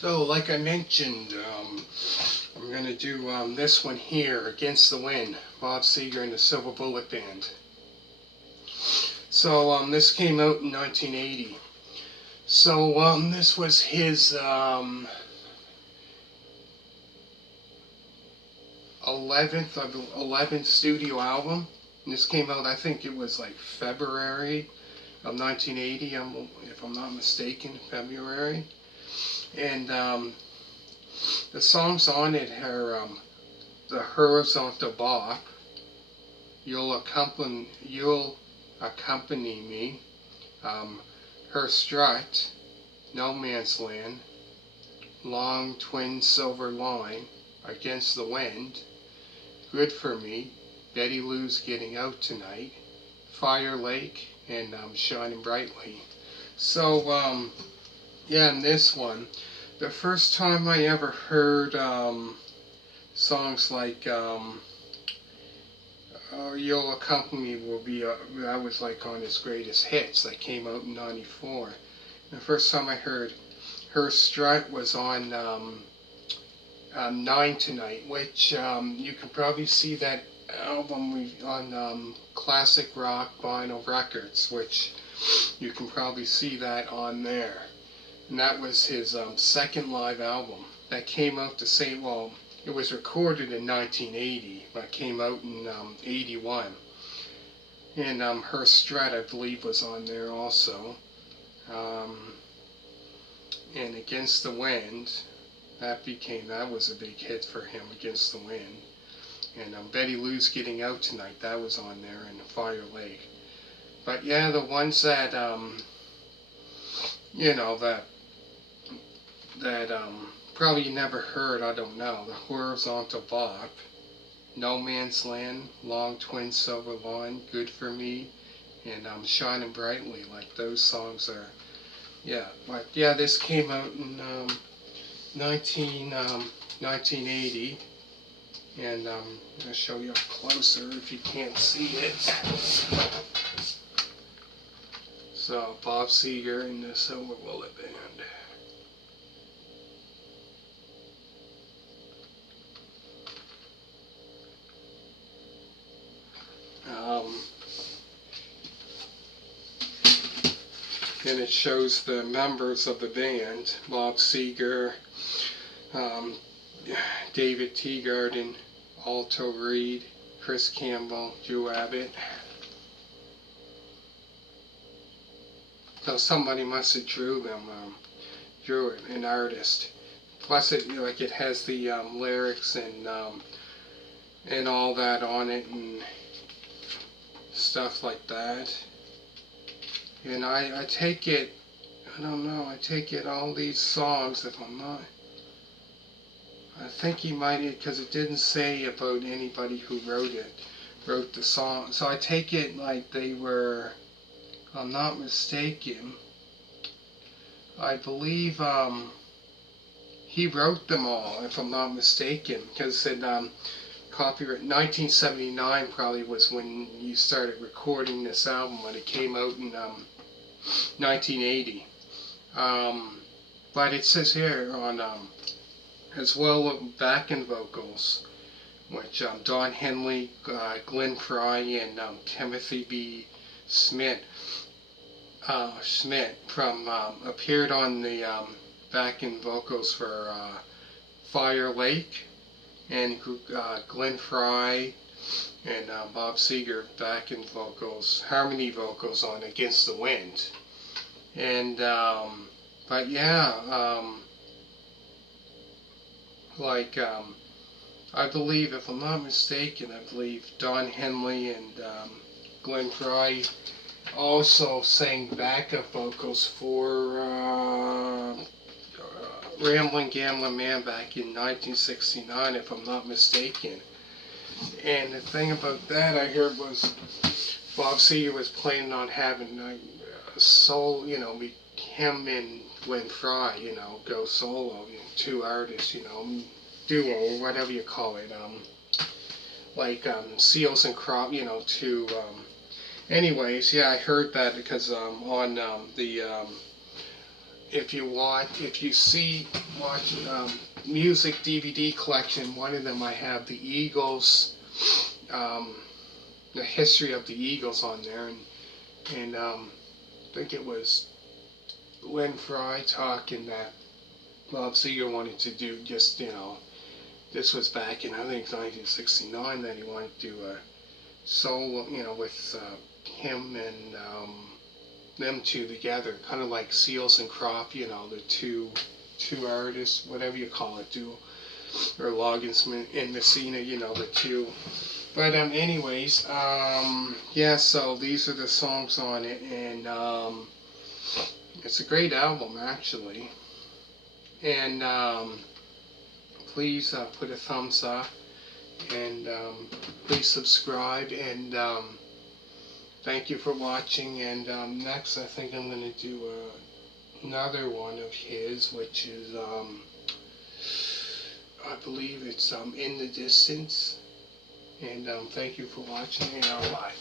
So, like I mentioned, I'm going to do this one here, Against the Wind, Bob Seger and the Silver Bullet Band. So, this came out in 1980. So, this was his 11th studio album. And this came out, I think it was like February of 1980, if I'm not mistaken, February. And the songs on it are the Horizontal Bop, You'll Accompny Me, Her Strut, No Man's Land, Long Twin Silver Line, Against the Wind, Good for Me, Betty Lou's Getting Out Tonight, Fire Lake, and Shinin Brightly. So, yeah, in this one, the first time I ever heard songs like You'll Accompany Me will be, that was like on his greatest hits that came out in '94. The first time I heard Her Strut was on 9 Tonight, which you can probably see that album on Classic Rock Vinyl Records, which you can probably see that on there. And that was his second live album that came out the same, well, it was recorded in 1980, but came out in 81. And Her Strut, I believe, was on there also. And Against the Wind, that was a big hit for him, Against the Wind. And Betty Lou's Getting Out Tonight, that was on there, and Fire Lake. But yeah, the ones that, that probably you never heard, I don't know, the Horizontal Bop, No Man's Land, Long Twin Silver Line, Good for Me, and Shinin' Brightly, like those songs are, yeah. But yeah, this came out in 1980, and I'll show you up closer if you can't see it. So, Bob Seger and the Silver Bullet Band. And it shows the members of the band: Bob Seger, David Teagarden, Alto Reed, Chris Campbell, Drew Abbott. So somebody must have drew it, an artist. Plus, it has the lyrics and all that on it and stuff like that. And I take it, I don't know, I take it all these songs, if I'm not, I think he might have, because it didn't say about anybody who wrote the song. So I take it like they were, if I'm not mistaken, I believe he wrote them all, if I'm not mistaken, because it said copyright 1979 probably was when you started recording this album, when it came out in 1980. But it says here on as well backing vocals, which Don Henley, Glenn Fry, and Timothy B. Schmidt from appeared on the backing vocals for Fire Lake, and Glenn Fry and Bob Seger backing vocals, harmony vocals on Against the Wind. And but yeah, I believe, if I'm not mistaken, I believe Don Henley and Glenn Fry also sang backup vocals for Ramblin' Gambling Man back in 1969, if I'm not mistaken. And the thing about that I heard was Bob Seger was planning on having a solo, him and Glenn Fry, go solo, two artists, duo or whatever you call it, Seals and Crop, two. Anyways, yeah, I heard that because on the if you see, watch music DVD collection, one of them I have the Eagles, the history of the Eagles on there, and I think it was Glenn Fry talking that Bob Seger wanted to do just, this was back in, I think, 1969, that he wanted to do a solo, with him and them two together, kind of like Seals and Crop, the two artists, whatever you call it, or Loggins and Messina, the two. But anyways, yeah. So these are the songs on it, and it's a great album actually. And please put a thumbs up, and please subscribe, and thank you for watching. And next, I think I'm going to do another one of his, which is I believe it's In the Distance. And thank you for watching, and bye.